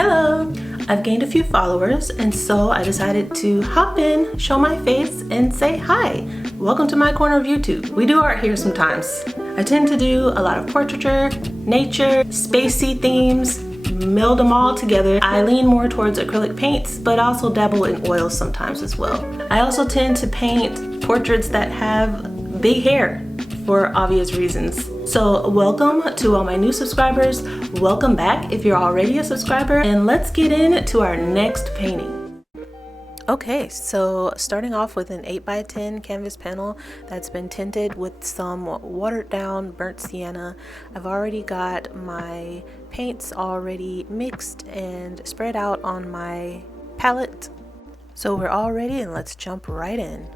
Hello! I've gained a few followers, and so I decided to hop in, show my face, and say hi. Welcome to my corner of YouTube. We do art here sometimes. I tend to do a lot of portraiture, nature, spacey themes, meld them all together. I lean more towards acrylic paints, but also dabble in oils sometimes as well. I also tend to paint portraits that have big hair for obvious reasons. So welcome to all my new subscribers. Welcome back if you're already a subscriber, and let's get into our next painting. Okay, so starting off with an 8x10 canvas panel that's been tinted with some watered down burnt sienna. I've already got my paints already mixed and spread out on my palette. So we're all ready, and let's jump right in.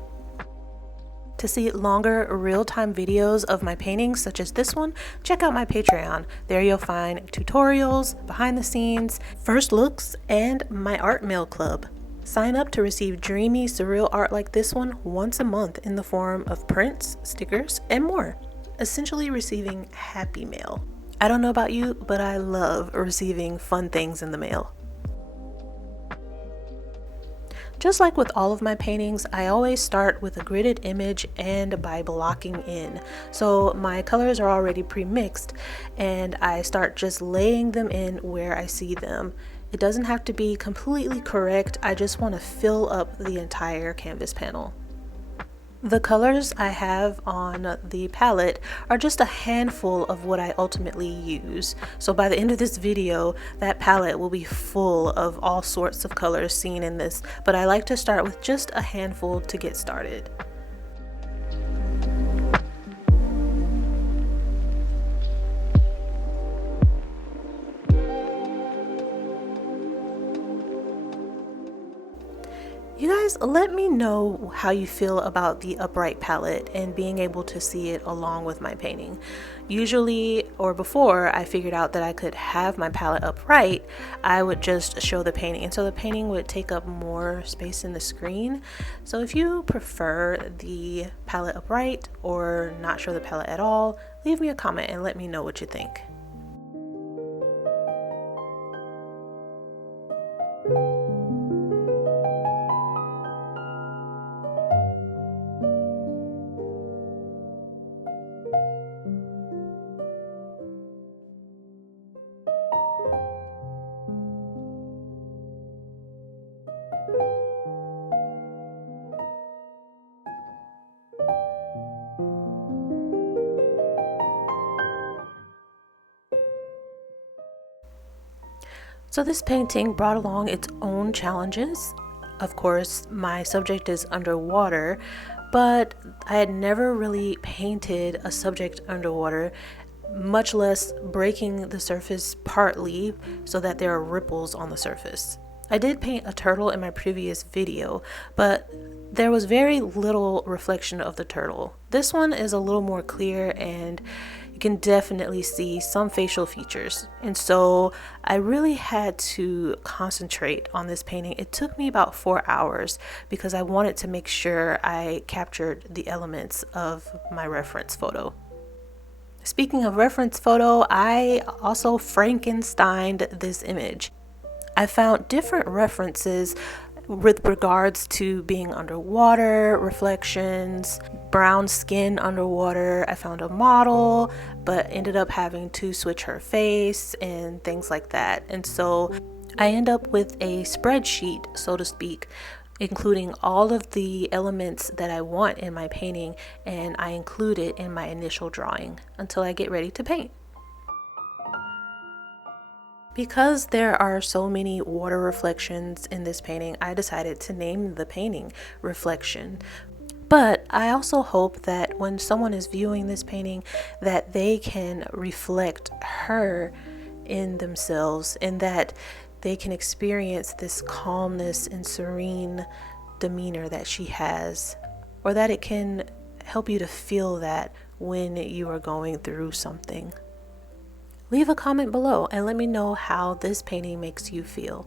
To see longer real-time videos of my paintings such as this one, check out my Patreon. There you'll find tutorials, behind the scenes, first looks, and my art mail club. Sign up to receive dreamy, surreal art like this one once a month in the form of prints, stickers, and more. Essentially receiving happy mail. I don't know about you, but I love receiving fun things in the mail. Just like with all of my paintings, I always start with a gridded image and by blocking in. So my colors are already pre-mixed and I start just laying them in where I see them. It doesn't have to be completely correct, I just want to fill up the entire canvas panel. The colors I have on the palette are just a handful of what I ultimately use. So by the end of this video, that palette will be full of all sorts of colors seen in this, but I like to start with just a handful to get started. You guys, let me know how you feel about the upright palette and being able to see it along with my painting. Usually, or before I figured out that I could have my palette upright, I would just show the painting, and so the painting would take up more space in the screen. So if you prefer the palette upright or not show the palette at all, leave me a comment and let me know what you think. So this painting brought along its own challenges. Of course, my subject is underwater, but I had never really painted a subject underwater, much less breaking the surface partly so that there are ripples on the surface. I did paint a turtle in my previous video, but there was very little reflection of the turtle. This one is a little more clear and you can definitely see some facial features. And so I really had to concentrate on this painting. It took me about 4 hours because I wanted to make sure I captured the elements of my reference photo. Speaking of reference photo, I also Frankensteined this image. I found different references with regards to being underwater, reflections, brown skin underwater. I found a model, but ended up having to switch her face and things like that. And so I end up with a spreadsheet, so to speak, including all of the elements that I want in my painting, and I include it in my initial drawing until I get ready to paint. Because there are so many water reflections in this painting, I decided to name the painting Reflection. But I also hope that when someone is viewing this painting, that they can reflect her in themselves and that they can experience this calmness and serene demeanor that she has, or that it can help you to feel that when you are going through something. Leave a comment below and let me know how this painting makes you feel.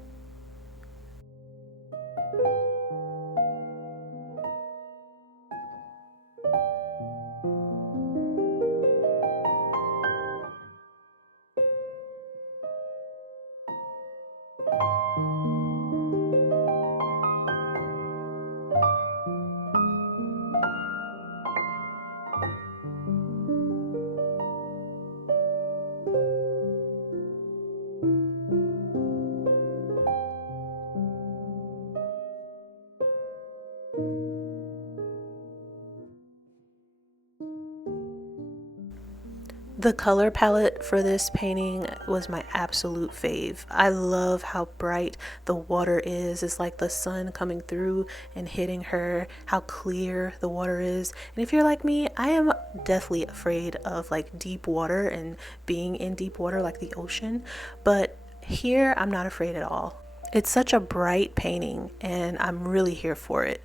The color palette for this painting was my absolute fave. I love how bright the water is. It's like the sun coming through and hitting her, how clear the water is. And if you're like me, I am deathly afraid of like deep water and being in deep water like the ocean. But here, I'm not afraid at all. It's such a bright painting and I'm really here for it.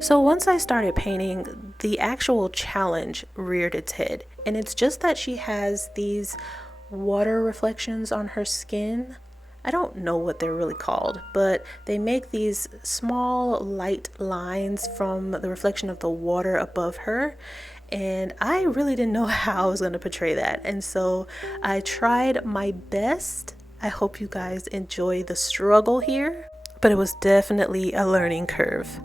So once I started painting, the actual challenge reared its head. And it's just that she has these water reflections on her skin. I don't know what they're really called, but they make these small light lines from the reflection of the water above her. And I really didn't know how I was going to portray that. And so I tried my best. I hope you guys enjoy the struggle here, but it was definitely a learning curve.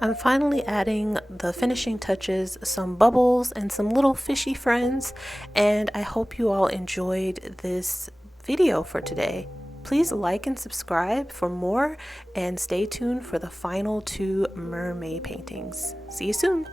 I'm finally adding the finishing touches, some bubbles and some little fishy friends, and I hope you all enjoyed this video for today. Please like and subscribe for more and stay tuned for the final 2 mermaid paintings. See you soon!